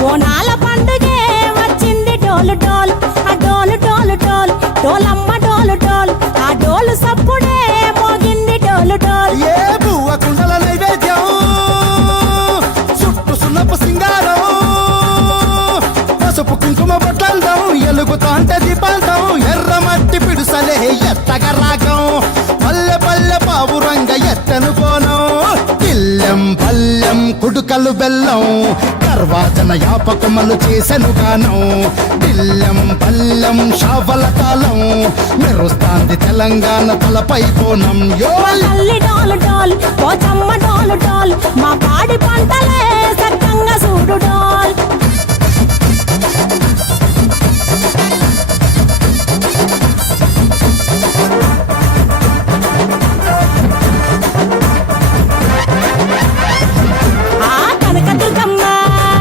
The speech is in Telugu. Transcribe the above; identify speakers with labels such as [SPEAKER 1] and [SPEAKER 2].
[SPEAKER 1] బోనాల పండుగే వచ్చింది డోలు డోలు. ఆ డోలు డోలు డోలు డోలమ్మ డోలు డోలు. ఆ డోలు సప్పుడే మోగింది డోలు డోలు.
[SPEAKER 2] ఏ పువ్వ కుండల నైవేద్యం? చుట్టూ సున్నపు సింగారం. పసుపు కుంకుమ బొట్లందం ఎలుగుతాంటే దీపాంతం. ఎర్ర మట్టి పిడుసలే ఎత్తగ రాగం. పల్లె పల్లె పావురంగ ఎత్తను పోనా పిల్లెం పల్లెం కుడుకలు బెల్లం గర్వాచన యాపకమలు చేసెను గానం. బిల్లం పల్లెం షావల కాలం మెరుస్తాంది తెలంగాణ తలపై కోణం. యో!
[SPEAKER 1] తల్లి డాలు డాల్ పోచమ్మ డాలు డాల్ మా పాడి పంట